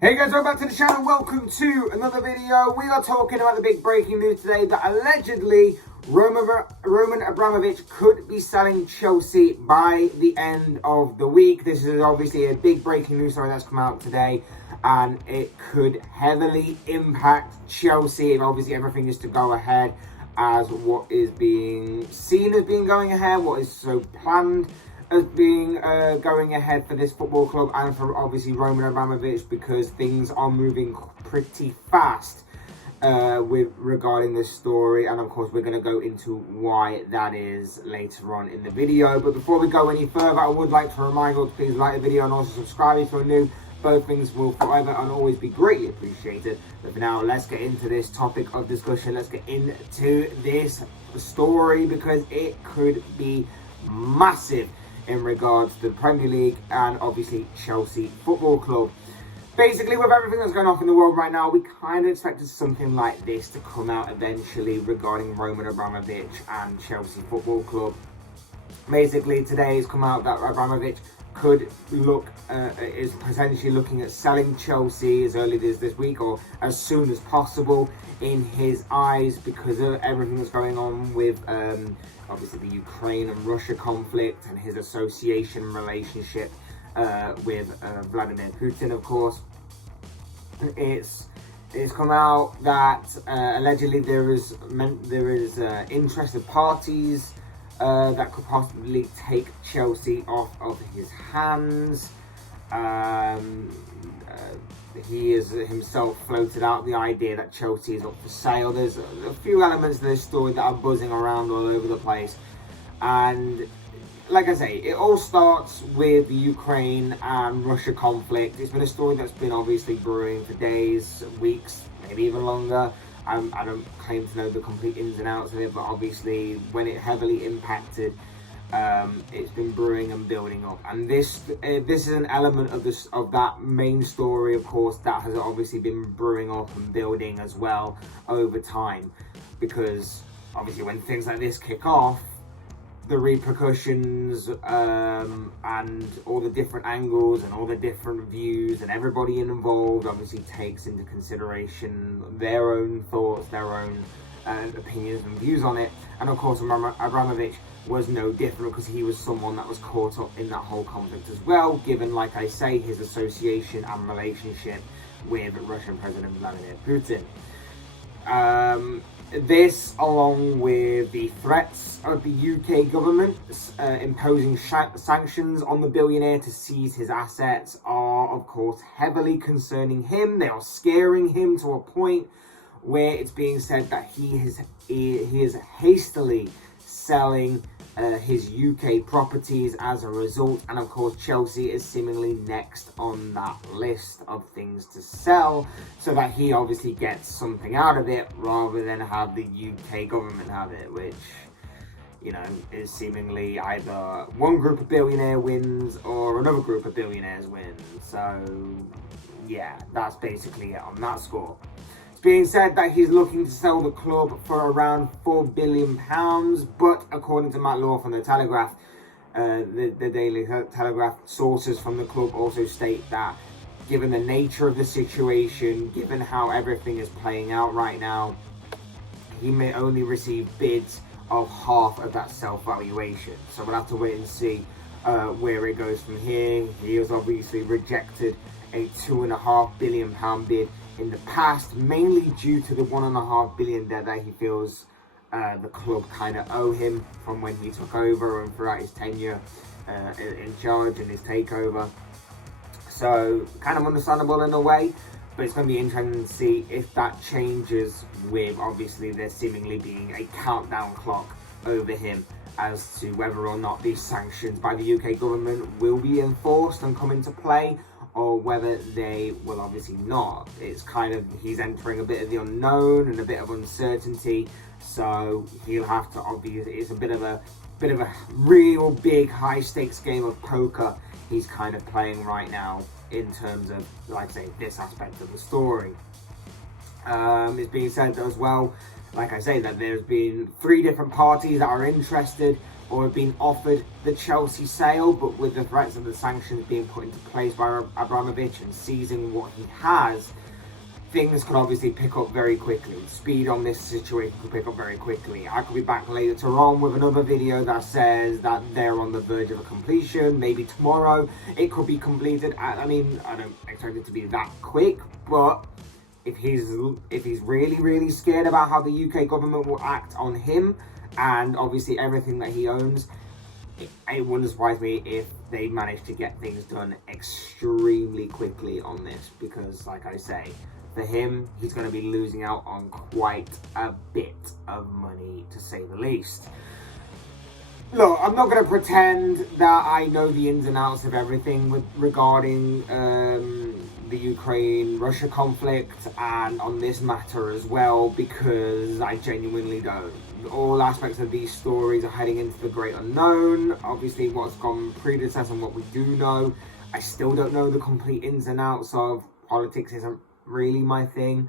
Hey guys, welcome back to the channel. Welcome to another video. We are talking about the big breaking news today that allegedly Roman Abramovic could be selling Chelsea by the end of the week. This is obviously a big breaking news story that's come out today, and it could heavily impact Chelsea if obviously everything is to go ahead as what is being seen as being going ahead, what is so planned as being going ahead for this football club and for obviously Roman Abramovich, because things are moving pretty fast with regarding this story, and of course we're going to go into why that is later on in the video. But before we go any further, I would like to remind you to please like the video and also subscribe if you're new. Both things will forever and always be greatly appreciated. But for now, let's get into this topic of discussion. Let's get into this story, because it could be massive in regards to the Premier League and obviously Chelsea Football Club. Basically, with everything that's going on in the world right now, we kind of expected something like this to come out eventually regarding Roman Abramovich and Chelsea Football Club. Basically, today has come out that Abramovich could is potentially looking at selling Chelsea as early as this week or as soon as possible in his eyes, because of everything that's going on with obviously the Ukraine and Russia conflict and his association relationship with Vladimir Putin, of course. It's come out that allegedly there is interested parties that could possibly take Chelsea off of his hands. He has himself floated out the idea that Chelsea is up for sale. There's a few elements to this story that are buzzing around all over the place. And like I say, it all starts with the Ukraine and Russia conflict. It's been a story that's been obviously brewing for days, weeks, maybe even longer. I don't claim to know the complete ins and outs of it, but obviously when it heavily impacted, it's been brewing and building up. And this is an element of that main story, of course, that has obviously been brewing up and building as well over time. Because obviously when things like this kick off, the repercussions and all the different angles and all the different views and everybody involved obviously takes into consideration their own thoughts, their own opinions and views on it. And of course Abramovich was no different, because he was someone that was caught up in that whole conflict as well, given, like I say, his association and relationship with Russian President Vladimir Putin. This, along with the threats of the UK government imposing sanctions on the billionaire to seize his assets, are of course heavily concerning him. They are scaring him to a point where it's being said that he is hastily selling his UK properties as a result. And of course Chelsea is seemingly next on that list of things to sell, so that he obviously gets something out of it rather than have the UK government have it, which, you know, is seemingly either one group of billionaire wins or another group of billionaires wins. So yeah, that's basically it on that score. It's being said that he's looking to sell the club for around £4 billion, but according to Matt Law from the Telegraph, the Daily Telegraph, sources from the club also state that given the nature of the situation, given how everything is playing out right now, he may only receive bids of half of that self-valuation. So we'll have to wait and see where it goes from here. He has obviously rejected a £2.5 billion bid in the past, mainly due to the £1.5 billion debt that he feels the club kind of owe him from when he took over and throughout his tenure in charge and his takeover. So kind of understandable in a way, but it's going to be interesting to see if that changes, with obviously there seemingly being a countdown clock over him as to whether or not these sanctions by the UK government will be enforced and come into play, or whether they will obviously not. It's kind of, he's entering a bit of the unknown and a bit of uncertainty, so he'll have to obviously, it's a bit of a real big high stakes game of poker he's kind of playing right now in terms of, like I say, this aspect of the story. It's being said as well, like I say, that there's been 3 different parties that are interested or have been offered the Chelsea sale, but with the threats of the sanctions being put into place by Abramovich and seizing what he has, things could obviously pick up very quickly. Speed on this situation could pick up very quickly. I could be back later on with another video that says that they're on the verge of a completion. Maybe tomorrow it could be completed. I mean, I don't expect it to be that quick, but if he's really scared about how the UK government will act on him and obviously everything that he owns, it wouldn't surprise me if they manage to get things done extremely quickly on this, because like I say, for him, he's going to be losing out on quite a bit of money, to say the least. Look, I'm not going to pretend that I know the ins and outs of everything regarding the Ukraine-Russia conflict and on this matter as well, because I genuinely don't. All aspects of these stories are heading into the great unknown. Obviously, what's gone predecessor and what we do know, I still don't know the complete ins and outs of. Politics isn't really my thing.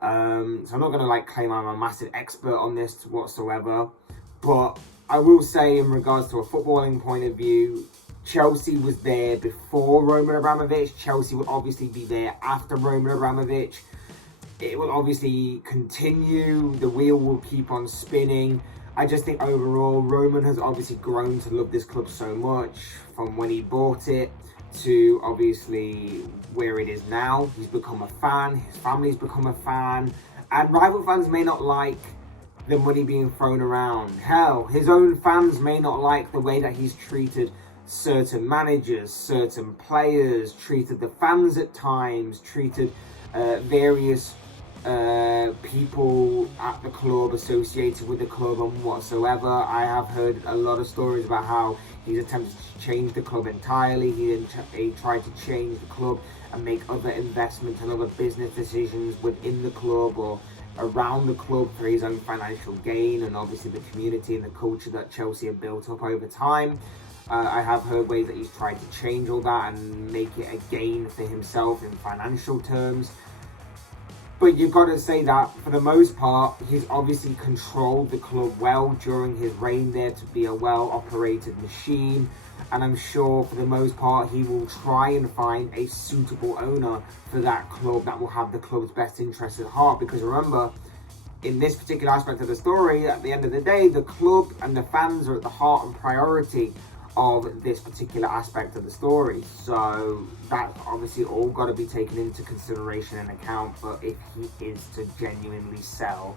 So I'm not going to claim I'm a massive expert on this whatsoever. But I will say, in regards to a footballing point of view, Chelsea was there before Roman Abramovich. Chelsea will obviously be there after Roman Abramovich. It will obviously continue. The wheel will keep on spinning. I just think overall, Roman has obviously grown to love this club so much, from when he bought it to obviously where it is now. He's become a fan. His family's become a fan. And rival fans may not like the money being thrown around. Hell, his own fans may not like the way that he's treated certain managers, certain players, treated the fans at times, treated various people at the club, associated with the club and whatsoever. I have heard a lot of stories about how he's attempted to change the club entirely. He tried to change the club and make other investments and other business decisions within the club or around the club for his own financial gain, and obviously the community and the culture that Chelsea have built up over time. I have heard ways that he's tried to change all that and make it a gain for himself in financial terms. But you've got to say that, for the most part, he's obviously controlled the club well during his reign there to be a well-operated machine. And I'm sure, for the most part, he will try and find a suitable owner for that club that will have the club's best interests at heart. Because remember, in this particular aspect of the story, at the end of the day, the club and the fans are at the heart and priority of this particular aspect of the story. So that's obviously all got to be taken into consideration and account for if he is to genuinely sell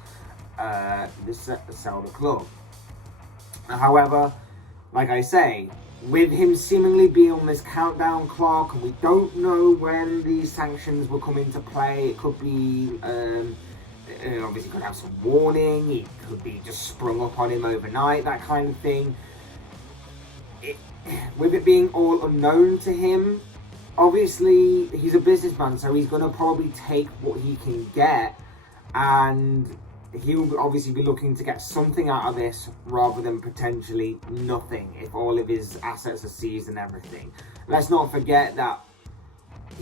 the club. However, like I say, with him seemingly being on this countdown clock, and we don't know when these sanctions will come into play. It could be obviously could have some warning. It could be just sprung up on him overnight, that kind of thing. With it being all unknown to him, obviously he's a businessman, so he's going to probably take what he can get, and he'll obviously be looking to get something out of this rather than potentially nothing if all of his assets are seized and everything. Let's not forget that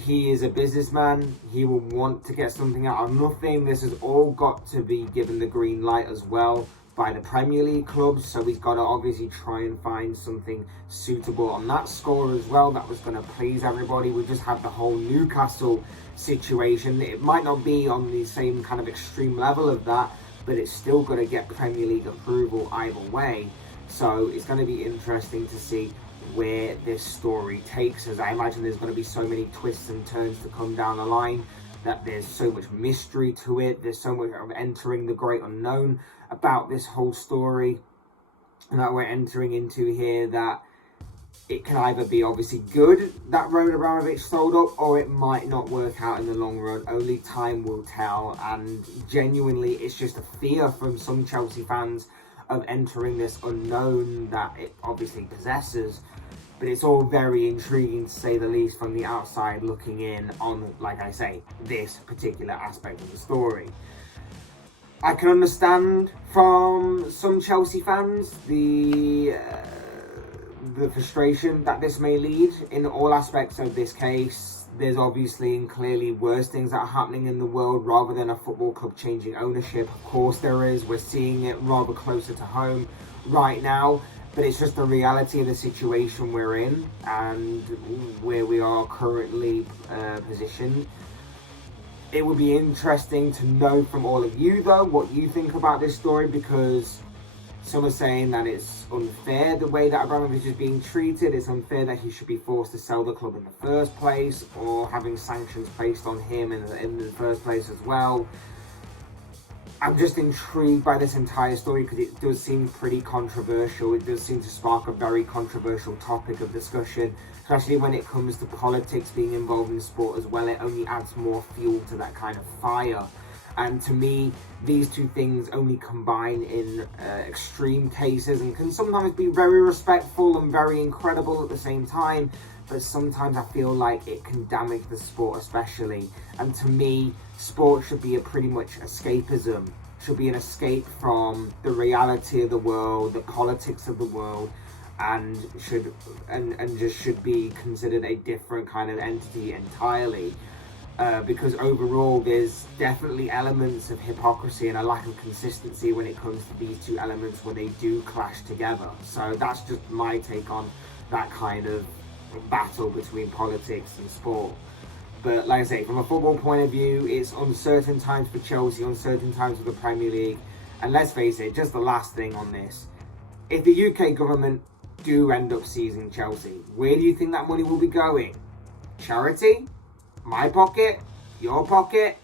he is a businessman. He will want to get something out of nothing. This has all got to be given the green light as well by the Premier League clubs, so he's got to obviously try and find something suitable on that score as well that was going to please everybody. We just had the whole Newcastle situation. It might not be on the same kind of extreme level of that, but it's still going to get Premier League approval either way. So it's going to be interesting to see where this story takes us. I imagine there's going to be so many twists and turns to come down the line, that there's so much mystery to it. There's so much of entering the great unknown about this whole story, and that we're entering into here, that it can either be obviously good that Roman Abramovich sold up, or it might not work out in the long run. Only time will tell, and genuinely it's just a fear from some Chelsea fans of entering this unknown that it obviously possesses. But it's all very intriguing, to say the least, from the outside looking in on, like I say, this particular aspect of the story. I can understand from some Chelsea fans the frustration that this may lead in all aspects of this case. There's obviously and clearly worse things that are happening in the world rather than a football club changing ownership. Of course there is. We're seeing it rather closer to home right now. but it's just the reality of the situation we're in and where we are currently positioned. It would be interesting to know from all of you, though, what you think about this story, because some are saying that it's unfair the way that Abramovich is being treated. It's unfair that he should be forced to sell the club in the first place, or having sanctions placed on him in the first place as well. I'm just intrigued by this entire story because it does seem pretty controversial. It does seem to spark a very controversial topic of discussion, especially when it comes to politics being involved in sport as well. It only adds more fuel to that kind of fire. And to me, these two things only combine in extreme cases and can sometimes be very respectful and very incredible at the same time. But sometimes I feel like it can damage the sport especially. And to me, sport should be a pretty much escapism. Should be an escape from the reality of the world, the politics of the world, and just should be considered a different kind of entity entirely. Because overall there's definitely elements of hypocrisy and a lack of consistency when it comes to these two elements when they do clash together. So that's just my take on that kind of battle between politics and sport. But like I say, from a football point of view, it's uncertain times for Chelsea, uncertain times for the Premier League. And let's face it, just the last thing on this, if the UK government do end up seizing Chelsea, where do you think that money will be going? Charity? My pocket? Your pocket?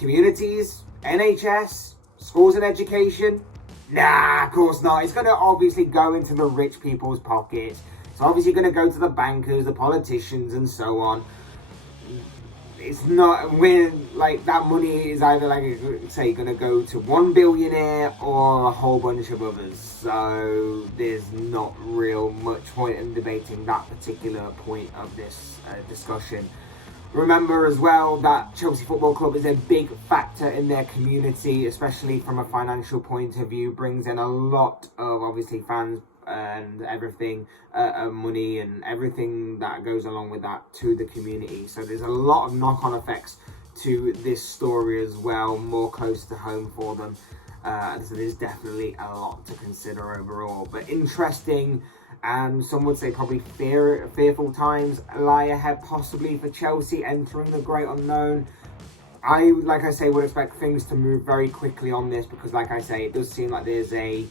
Communities? NHS? Schools and education? Nah, of course not. It's going to obviously go into the rich people's pockets. It's obviously going to go to the bankers, the politicians, and so on. It's not when, like, that money is either, like, say, going to go to one billionaire or a whole bunch of others. So there's not real much point in debating that particular point of this discussion. Remember as well that Chelsea Football Club is a big factor in their community, especially from a financial point of view. Brings in a lot of, obviously, fans and everything, money and everything that goes along with that to the community. So there's a lot of knock-on effects to this story as well, more close to home for them. So there's definitely a lot to consider overall. But interesting, and some would say probably fearful times lie ahead possibly for Chelsea entering the great unknown. Like I say, would expect things to move very quickly on this because, like I say, it does seem like there's a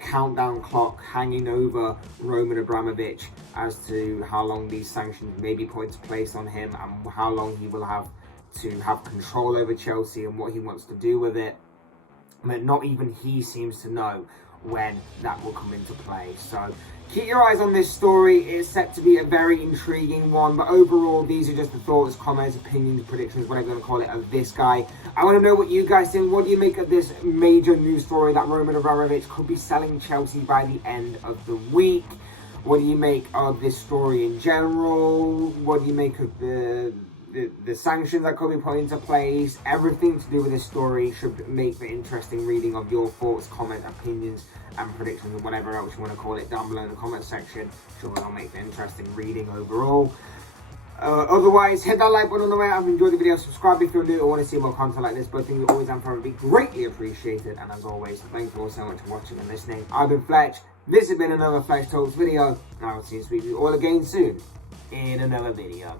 countdown clock hanging over Roman Abramovich as to how long these sanctions may be put into place on him and how long he will have to have control over Chelsea and what he wants to do with it. But not even he seems to know when that will come into play. So keep your eyes on this story. It's set to be a very intriguing one, but overall these are just the thoughts, comments, opinions, predictions, whatever you want to call it, of this guy. I want to know what you guys think. What do you make of this major news story that Roman Abramovich could be selling Chelsea by the end of the week? What do you make of this story in general? What do you make of the sanctions that could be put into place? Everything to do with this story should make for interesting reading of your thoughts, comments, opinions, and predictions, and whatever else you want to call it down below in the comment section. Sure, that'll make for interesting reading overall. Otherwise, hit that like button on the way out. If you enjoyed the video, subscribe if you're new or want to see more content like this. But things always and forever be greatly appreciated. And as always, thank you all so much for watching and listening. I've been Fletch. This has been another Fletch Talks video. And I will see you all again soon in another video.